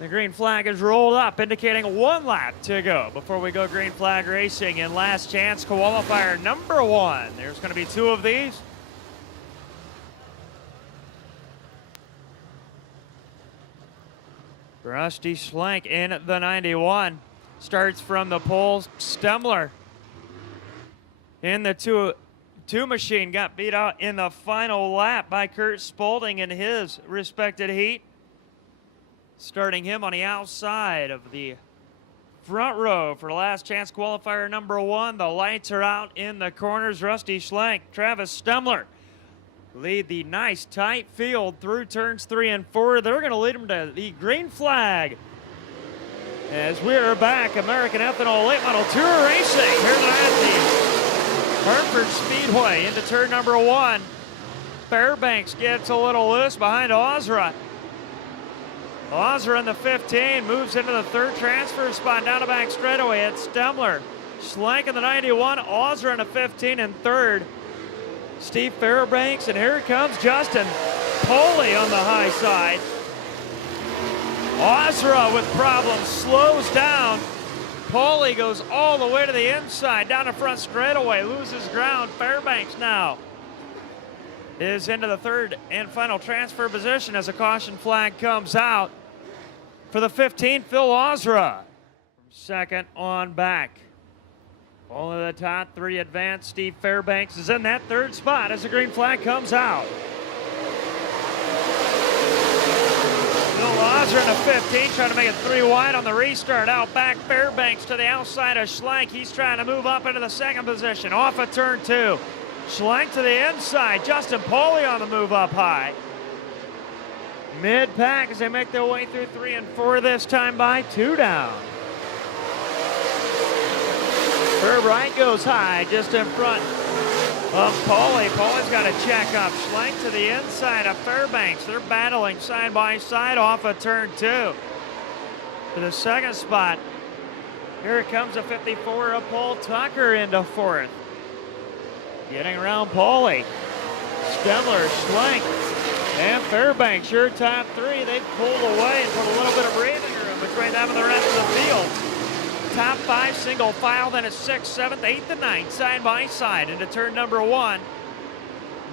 The green flag is rolled up, indicating 1 lap to go before we go green flag racing in last chance qualifier number 1. There's going to be 2 of these. Rusty Schlenk in the 91. Starts from the pole. Stemler in the 2 machine got beat out in the final lap by Kurt Spaulding in his respected heat. Starting him on the outside of the front row for last chance qualifier number 1. The lights are out in the corners. Rusty Schlenk, Travis Stemler lead the nice tight field through turns 3 and 4. They're going to lead them to the green flag as we are back. American Ethanol Late Model Tour Racing here tonight at the Hartford Speedway into turn number 1. Fairbanks gets a little loose behind Ozra. Ozra in the 15 moves into the 3rd transfer spot down the back straightaway. It's Stemler. Schlenk in the 91. Ozra in the 15 and 3rd. Steve Fairbanks, and here comes Justin Poley on the high side. Ozra with problems, slows down. Poley goes all the way to the inside, down the front straightaway, loses ground. Fairbanks now is into the 3rd and final transfer position as a caution flag comes out for the 15, Phil Ozra. 2nd on back. Only the top 3 advance. Steve Fairbanks is in that 3rd spot as the green flag comes out. Phil Ozra in the 15 trying to make it 3 wide on the restart. Out back, Fairbanks to the outside of Schlenk. He's trying to move up into the 2nd position off of turn 2. Schlenk to the inside. Justin Poley on the move up high. Mid-pack as they make their way through 3 and 4, this time by 2 down. Right goes high just in front of Poley. Poley's got to check up. Schlenk to the inside of Fairbanks. They're battling side by side off of turn 2 for the 2nd spot. Here it comes a 54 of Paul Tucker into 4th. Getting around Poley. Stemler, Schlenk, and Fairbanks, your top 3. They've pulled away and put a little bit of breathing room between them and the rest of the field. Top 5 single file, then a 6th, 7th, 8th, and 9th side by side into turn number 1.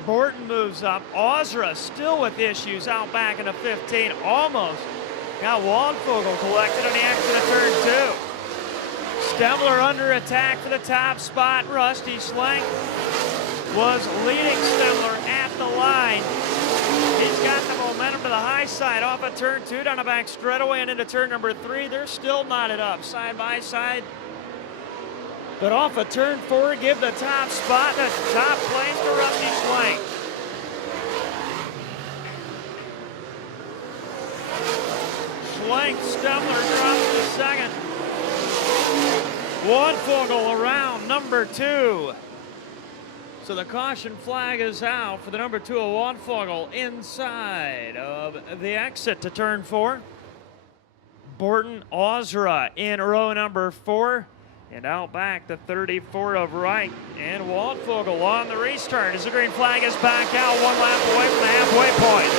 Borton moves up. Ozra still with issues out back in the 15. Almost got Waldfogel collected on the exit of turn 2. Stemler under attack for the top spot. Rusty Schlenk was leading Stemler at the line. He's got the momentum to the high side off of turn 2 down the back straightaway and into turn number 3. They're still knotted up side by side. But off of turn 4, give the top spot, the top place to Rusty Schlenk. Schlenk, Stemler drops to 2nd. Waldfogel around number 2. So the caution flag is out for the number 2 of Waldfogel inside of the exit to turn 4. Borton, Ozra in row number 4. And out back, the 34 of Wright and Waldfogel on the restart as the green flag is back out 1 lap away from the halfway point.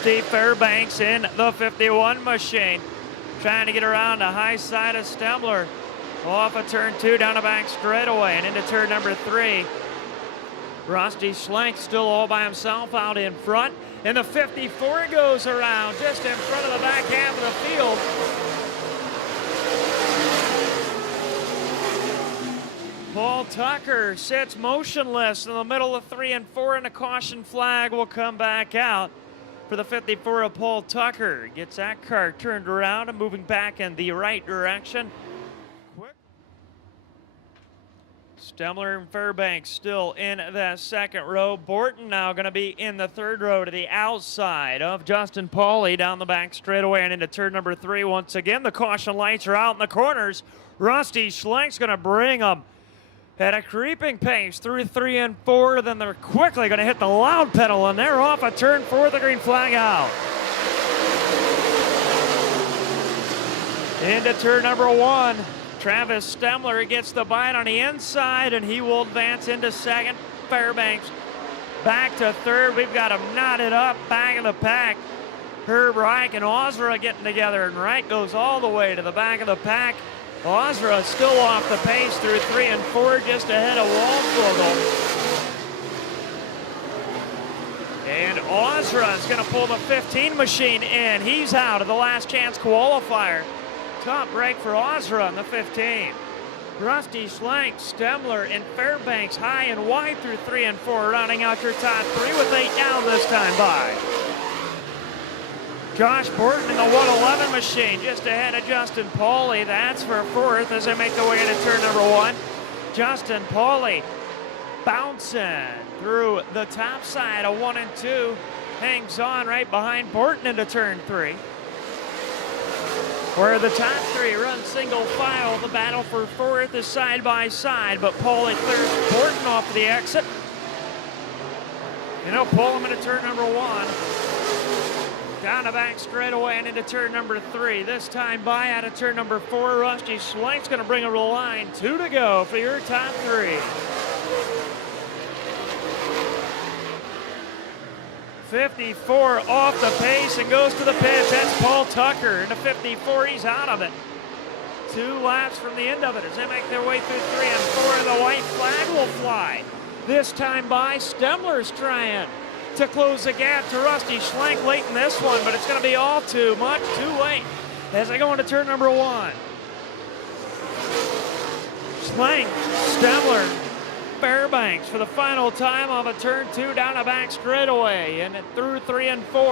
Steve Fairbanks in the 51 machine, trying to get around the high side of Stemler. Off of turn 2 down the back straightaway and into turn number 3. Rusty Schlenk still all by himself out in front. And the 54 goes around just in front of the back half of the field. Paul Tucker sits motionless in the middle of 3 and 4, and a caution flag will come back out for the 54 of Paul Tucker. Gets that car turned around and moving back in the right direction. Stemler and Fairbanks still in that 2nd row. Borton now going to be in the 3rd row to the outside of Justin Poley down the back straightaway and into turn number 3. Once again, the caution lights are out in the corners. Rusty Schlenk's going to bring them at a creeping pace through 3 and 4. Then they're quickly going to hit the loud pedal, and they're off of turn 4, the green flag out. Into turn number 1. Travis Stemler gets the bite on the inside, and he will advance into 2nd. Fairbanks back to 3rd. We've got him knotted up back of the pack. Herb Reich and Ozra getting together, and Reich goes all the way to the back of the pack. Ozra is still off the pace through 3 and 4, just ahead of Waldvogel. And Ozra is going to pull the 15 machine in. He's out of the last chance qualifier. Top break for Ozra in the 15. Rusty Schlenk, Stemler, and Fairbanks high and wide through 3 and 4, rounding out your top 3 with 8 down this time by. Josh Borton in the 111 machine just ahead of Justin Pauly. That's for 4th as they make their way into turn number 1. Justin Pauly bouncing through the top side of 1 and 2. Hangs on right behind Borton into turn 3. Where the top 3 run single file. The battle for 4th is side by side, but Pauly clears Borton off of the exit. And he'll pull him into turn number 1. Down the back straightaway and into turn number 3. This time by out of turn number 4. Rusty Schlenk's going to bring him to the line. 2 to go for your top 3. 54 off the pace and goes to the pits. That's Paul Tucker. Into 54, he's out of it. 2 laps from the end of it as they make their way through 3 and 4. The white flag will fly. This time by, Stemler's trying to close the gap to Rusty Schlenk late in this one, but it's going to be all too much, too late as they go into turn number 1. Schlenk, Stemler, Fairbanks for the final time off of turn 2 down the back straightaway and through 3 and 4.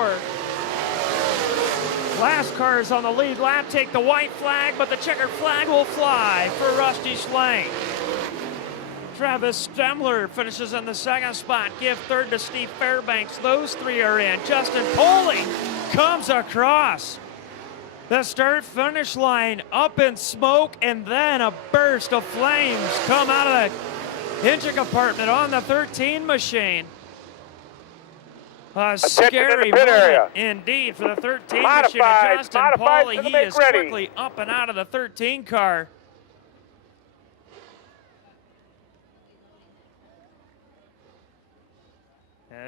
Last cars on the lead lap take the white flag, but the checkered flag will fly for Rusty Schlenk. Travis Stemler finishes in the 2nd spot. Give 3rd to Steve Fairbanks. Those 3 are in. Justin Pauly comes across the start-finish line up in smoke, and then a burst of flames come out of the engine compartment on the 13 machine. A scary moment indeed for the 13 machine. And Justin Pauly, he is quickly up and out of the 13 car.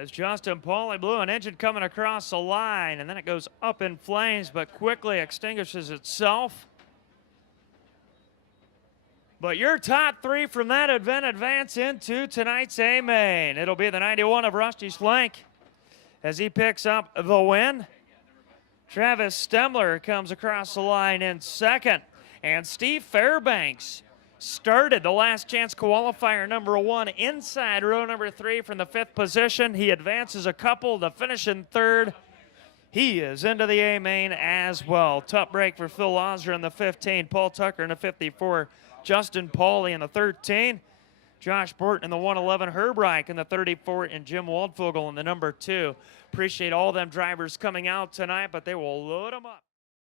As Justin Pauly blew an engine coming across the line, and then it goes up in flames, but quickly extinguishes itself. But your top 3 from that event advance into tonight's A-Main. It'll be the 91 of Rusty Schlenk as he picks up the win. Travis Stemler comes across the line in 2nd, and Steve Fairbanks started the last chance qualifier number 1 inside row number 3 from the 5th position. He advances a couple to finish in 3rd. He is into the A-Main as well. Tough break for Phil Ozra in the 15, Paul Tucker in the 54, Justin Pauly in the 13, Josh Borton in the 111, Herb Reich in the 34, and Jim Waldvogel in the number 2. Appreciate all them drivers coming out tonight, but they will load them up.